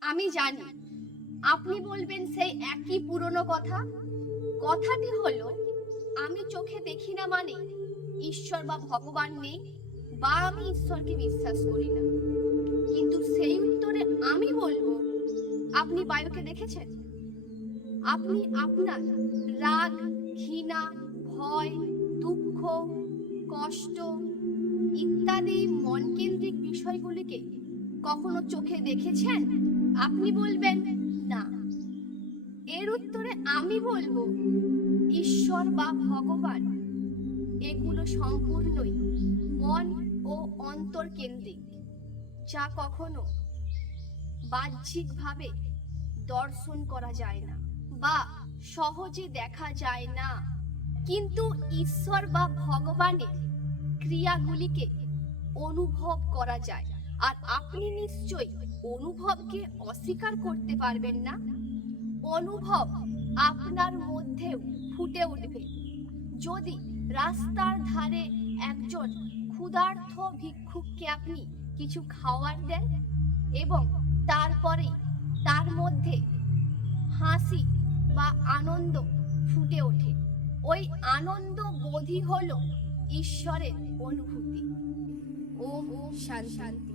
আমি জানি আপনি বলবেন সেই একই পুরনো কথা। কথাটি হলো, আমি চোখে দেখি না মানে ঈশ্বর বা ভগবান নেই, বা আমি ঈশ্বরকে বিশ্বাস করি না। কিন্তু সেই উত্তরে আমি বলবো, আপনি বায়ুকে দেখেছেন? আপনি আপনার রাগ, ঘৃণা, ভয়, দুঃখ, কষ্ট ইত্যাদি মনকেন্দ্রিক বিষয়গুলিকে কখনো চোখে দেখেছেন? আপনি বলবেন না। এর উত্তরে আমি বলবো, ঈশ্বর বা ভগবান এগুলো সম্পূর্ণই মন ও অন্তর কেন্দ্রিক, যা কখনো বাহ্যিকভাবে দর্শন করা যায় না বা সহজে দেখা যায় না। কিন্তু ঈশ্বর বা ভগবানের ক্রিয়াগুলিকে অনুভব করা যায়। আর আপনি নিশ্চয়ই অনুভবকে অস্বীকার করতে পারবেন না। অনুভব আপনার মধ্যেও ফুটে উঠবে যদি রাস্তার ধারে একজন ক্ষুধার্ত ভিক্ষুককে আপনি কিছু খাবার দেন এবং তারপরে তার মধ্যে হাসি বা আনন্দ ফুটে ওঠে। ওই আনন্দ বোধই হলো ঈশ্বরের অনুভূতি। ওম শান্তি।